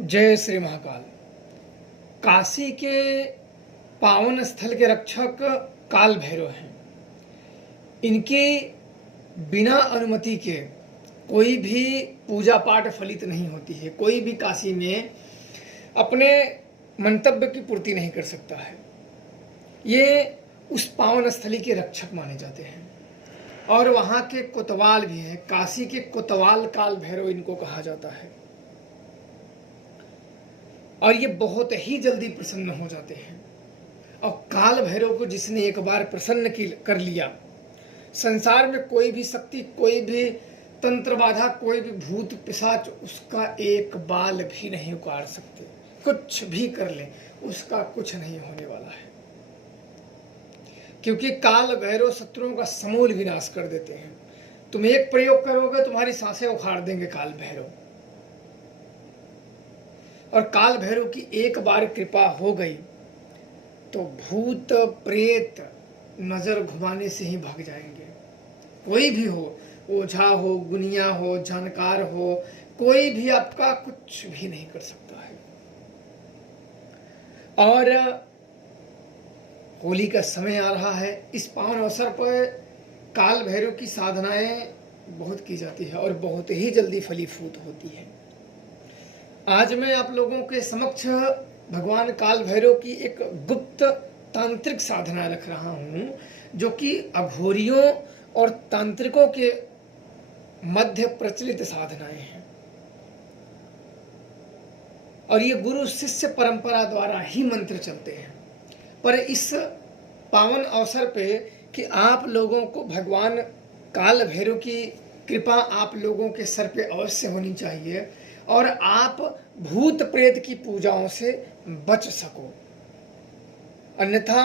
जय श्री महाकाल। काशी के पावन स्थल के रक्षक काल भैरव हैं। इनके बिना अनुमति के कोई भी पूजा पाठ फलित नहीं होती है। कोई भी काशी में अपने मंतव्य की पूर्ति नहीं कर सकता है। ये उस पावन स्थली के रक्षक माने जाते हैं और वहाँ के कोतवाल भी हैं। काशी के कोतवाल काल भैरव इनको कहा जाता है और ये बहुत ही जल्दी प्रसन्न हो जाते हैं। और काल भैरव को जिसने एक बार प्रसन्न कर लिया, संसार में कोई भी शक्ति, कोई भी तंत्र बाधा, कोई भी भूत पिशाच उसका एक बाल भी नहीं उखाड़ सकते। कुछ भी कर ले उसका कुछ नहीं होने वाला है, क्योंकि काल भैरव शत्रुओं का समूल विनाश कर देते हैं। तुम एक प्रयोग करोगे, तुम्हारी सांसें उखाड़ देंगे काल भैरव। और काल भैरव की एक बार कृपा हो गई तो भूत प्रेत नजर घुमाने से ही भाग जाएंगे। कोई भी हो, ओझा हो, गुनिया हो, जानकार हो, कोई भी आपका कुछ भी नहीं कर सकता है। और होली का समय आ रहा है। इस पावन अवसर पर काल भैरव की साधनाएं बहुत की जाती है और बहुत ही जल्दी फलीभूत होती है। आज मैं आप लोगों के समक्ष भगवान काल भैरव की एक गुप्त तांत्रिक साधना रख रहा हूं, जो कि अघोरियों और तांत्रिकों के मध्य प्रचलित साधनाएं हैं और ये गुरु शिष्य परंपरा द्वारा ही मंत्र चलते हैं। पर इस पावन अवसर पे कि आप लोगों को भगवान काल भैरव की कृपा आप लोगों के सर पे अवश्य होनी चाहिए और आप भूत प्रेत की पूजाओं से बच सको। अन्यथा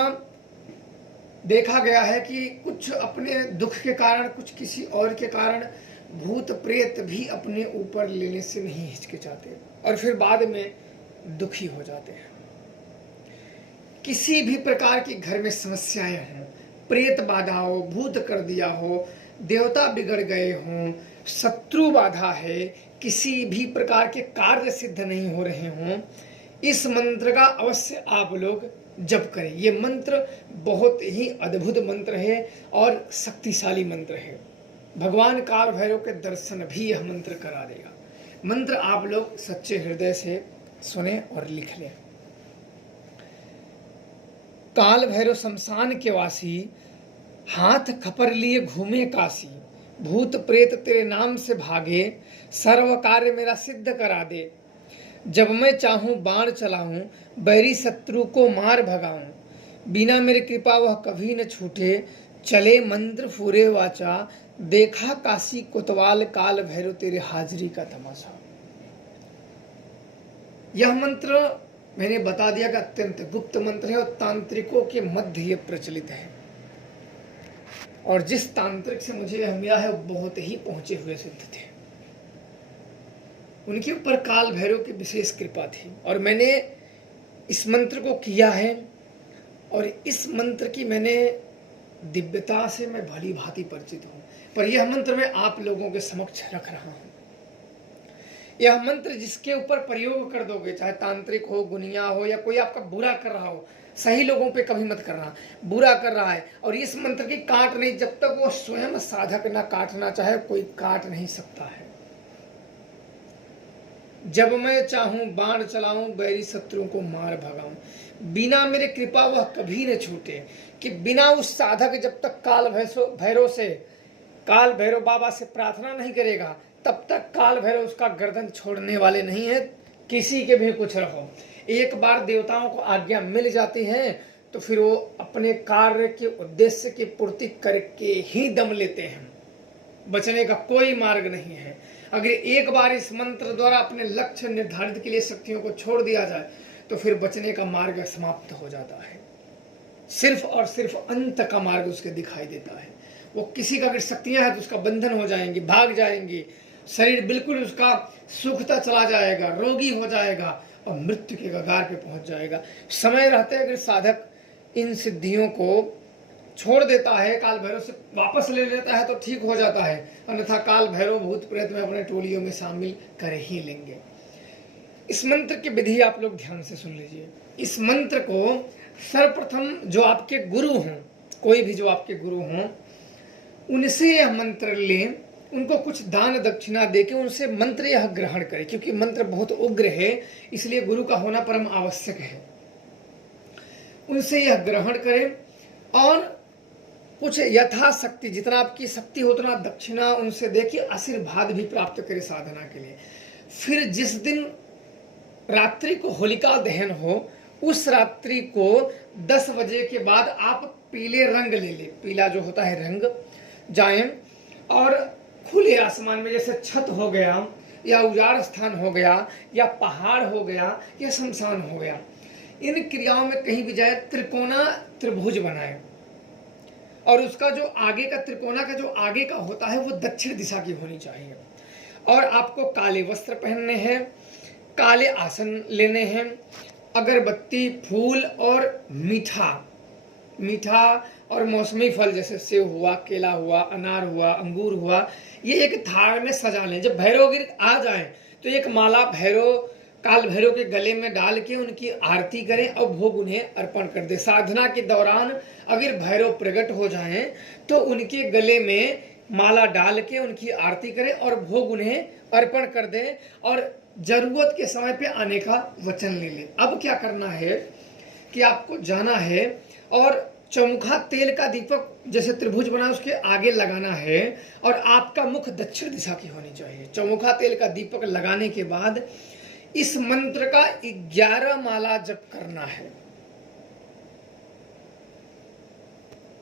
देखा गया है कि कुछ अपने दुख के कारण, कुछ किसी और के कारण भूत प्रेत भी अपने ऊपर लेने से नहीं हिचकिचाते और फिर बाद में दुखी हो जाते हैं। किसी भी प्रकार की घर में समस्याएं हों, प्रेत बाधा हो, भूत कर दिया हो, देवता बिगड़ गए हों, शत्रु बाधा है, किसी भी प्रकार के कार्य सिद्ध नहीं हो रहे हों, इस मंत्र का अवश्य आप लोग जप करें। ये मंत्र बहुत ही अद्भुत मंत्र है और शक्तिशाली मंत्र है। भगवान काल भैरव के दर्शन भी यह मंत्र करा देगा। मंत्र आप लोग सच्चे हृदय से सुने और लिख लें। काल भैरव शमशान के वासी, हाथ खपर लिए घूमे काशी, भूत प्रेत तेरे नाम से भागे, सर्व कार्य मेरा सिद्ध करा दे। जब मैं चाहूं बाण चलाऊं, बैरी शत्रु को मार भगाऊं, बिना मेरी कृपा वह कभी न छूटे, चले मंत्र फूरे वाचा, देखा काशी कोतवाल काल भैरव तेरे हाजिरी का तमाशा। यह मंत्र मैंने बता दिया कि अत्यंत गुप्त मंत्र है और तांत्रिकों के मध्य ये प्रचलित है। और जिस तांत्रिक से मुझे यह मिला है वो बहुत ही पहुंचे हुए सिद्ध थे। उनके ऊपर काल भैरव की विशेष कृपा थी और मैंने इस मंत्र को किया है और इस मंत्र की मैंने दिव्यता से मैं भली भांति परिचित हूं। पर यह मंत्र मैं आप लोगों के समक्ष रख रहा हूं। यह मंत्र जिसके ऊपर प्रयोग कर दोगे, चाहे तांत्रिक हो, गुनिया हो, या कोई आपका बुरा कर रहा हो, सही लोगों पे कभी मत करना। बुरा कर रहा है और इस मंत्र की काट नहीं, जब तक वो स्वयं साधक ना काटना चाहे कोई काट नहीं सकता है। जब मैं चाहूं बाण चलाऊं, बैरी शत्रुओं को मार भगाऊं, बिना मेरे कृपा वह कभी न छूटे। कि बिना उस साधक जब तक काल भैरव बाबा से प्रार्थना नहीं करेगा, तब तक काल भैरव उसका गर्दन छोड़ने वाले नहीं है। किसी के भी कुछ रहो, एक बार देवताओं को आज्ञा मिल जाती है तो फिर वो अपने कार्य के उद्देश्य की पूर्ति करके ही दम लेते हैं। बचने का कोई मार्ग नहीं है। अगर एक बार इस मंत्र द्वारा अपने लक्ष्य निर्धारित के लिए शक्तियों को छोड़ दिया जाए तो फिर बचने का मार्ग समाप्त हो जाता है। सिर्फ और सिर्फ अंत का मार्ग उसके दिखाई देता है। वो किसी का अगर शक्तियां हैं तो उसका बंधन हो जाएंगी, भाग जाएंगी, शरीर बिल्कुल उसका सूखता चला जाएगा, रोगी हो जाएगा और मृत्यु के कगार पे पहुंच जाएगा। समय रहते अगर साधक इन सिद्धियों को छोड़ देता है, काल भैरव से वापस ले लेता है तो ठीक हो जाता है, अन्यथा काल भैरव भूत प्रेत में अपने टोलियों में शामिल कर ही लेंगे। इस मंत्र की विधि आप लोग ध्यान से सुन लीजिए। इस मंत्र को सर्वप्रथम जो आपके गुरु हों, कोई भी जो आपके गुरु हों, उनसे यह मंत्र लें, उनको कुछ दान दक्षिणा देके उनसे मंत्र यह ग्रहण करें, क्योंकि मंत्र बहुत उग्र है, इसलिए गुरु का होना परम आवश्यक है। उनसे यह ग्रहण करें और कुछ यथाशक्ति, जितना आपकी शक्ति हो उतना दक्षिणा उनसे देके आशीर्वाद भी प्राप्त करें साधना के लिए। फिर जिस दिन रात्रि को होलिका दहन हो, उस रात्रि को 10 बजे के बाद आप पीले रंग ले लें, पीला जो होता है रंग, जाएं और खुले आसमान में, जैसे छत हो गया या उजाड़ स्थान हो गया या पहाड़ हो गया या शमशान हो गया, इन क्रियाओं में कहीं भी जाए त्रिकोणा त्रिभुज बनाए, और उसका जो आगे का त्रिकोणा का जो आगे का होता है वो दक्षिण दिशा की होनी चाहिए। और आपको काले वस्त्र पहनने हैं, काले आसन लेने हैं, अगरबत्ती, फूल और मीठा और मौसमी फल जैसे सेब हुआ, केला हुआ, अनार हुआ, अंगूर हुआ, ये एक थाल में सजा लें। जब भैरवगिरी आ जाएं तो एक माला काल भैरव के गले में डाल के उनकी आरती करें और भोग उन्हें अर्पण कर दे। साधना के दौरान अगर भैरव प्रकट हो जाएं तो उनके गले में माला डाल के उनकी आरती करें और भोग उन्हें अर्पण कर दें, और जरूरत के समय पे आने का वचन ले लें। अब क्या करना है कि आपको जाना है और चौमुखा तेल का दीपक जैसे त्रिभुज बना उसके आगे लगाना है, और आपका मुख दक्षिण दिशा की होनी चाहिए। चौमुखा तेल का दीपक लगाने के बाद इस मंत्र का 11 माला जप करना है।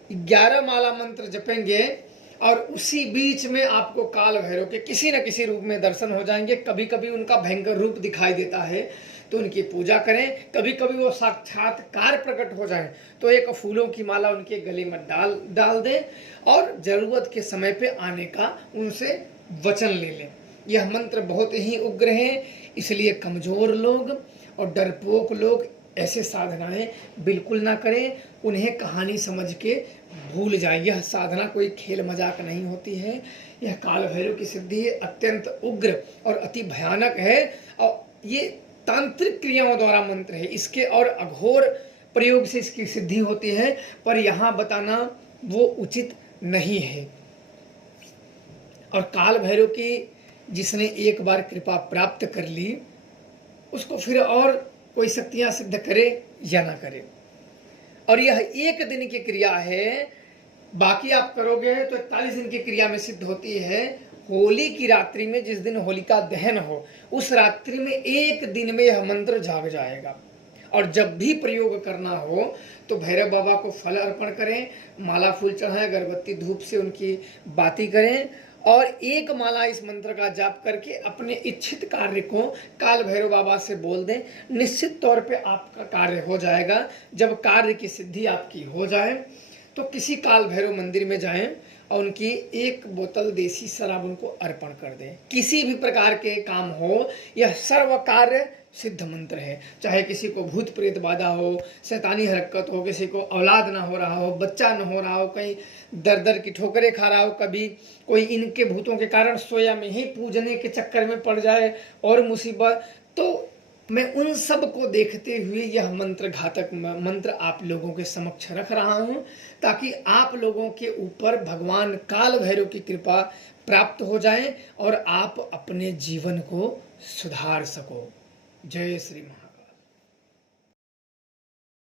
11 माला मंत्र जपेंगे और उसी बीच में आपको काल भैरव के किसी न किसी रूप में दर्शन हो जाएंगे। कभी कभी उनका भयंकर रूप दिखाई देता है तो उनकी पूजा करें, कभी कभी वो साक्षात्कार प्रकट हो जाए तो एक फूलों की माला उनके गले में डाल दें और जरूरत के समय पे आने का उनसे वचन ले लें। यह मंत्र बहुत ही उग्र है, इसलिए कमजोर लोग और डरपोक लोग ऐसे साधनाएं बिल्कुल ना करें, उन्हें कहानी समझ के भूल जाए। यह साधना कोई खेल मजाक नहीं होती है। यह काल भैरव की सिद्धि अत्यंत उग्र और अति भयानक है, और ये तांत्रिक क्रियाओं द्वारा मंत्र है। इसके और अघोर प्रयोग से इसकी सिद्धि होती है, पर यहाँ बताना वो उचित नहीं है। और काल भैरव की जिसने एक बार कृपा प्राप्त कर ली, उसको फिर और कोई शक्तियां सिद्ध करे या ना करे। और यह 1 दिन की क्रिया है, बाकी आप करोगे तो 41 दिन की क्रिया में सिद्ध होती है। होली की रात्रि में, जिस दिन होलिका दहन हो, उस रात्रि में 1 दिन में यह मंत्र जाग जाएगा। और जब भी प्रयोग करना हो तो भैरव बाबा को फल अर्पण करें, माला फूल चढ़ाएं, अगरबत्ती धूप से उनकी बाती करें और 1 माला इस मंत्र का जाप करके अपने इच्छित कार्य को काल भैरव बाबा से बोल दें। निश्चित तौर पे आपका कार्य हो जाएगा। जब कार्य की सिद्धि आपकी हो जाए तो किसी काल भैरव मंदिर में जाएं और उनकी 1 बोतल देसी शराब उनको अर्पण कर दें। किसी भी प्रकार के काम हो, यह सर्व कार्य सिद्ध मंत्र है। चाहे किसी को भूत प्रेत बाधा हो, शैतानी हरकत हो, किसी को औलाद ना हो रहा हो, बच्चा ना हो रहा हो, कहीं दर की ठोकरें खा रहा हो, कभी कोई इनके भूतों के कारण सोया में ही पूजने के चक्कर में पड़ जाए और मुसीबत, तो मैं उन सब को देखते हुए यह मंत्र घातक मंत्र आप लोगों के समक्ष रख रहा हूं, ताकि आप लोगों के ऊपर भगवान काल भैरव की कृपा प्राप्त हो जाए और आप अपने जीवन को सुधार सको। जय श्री महाराज।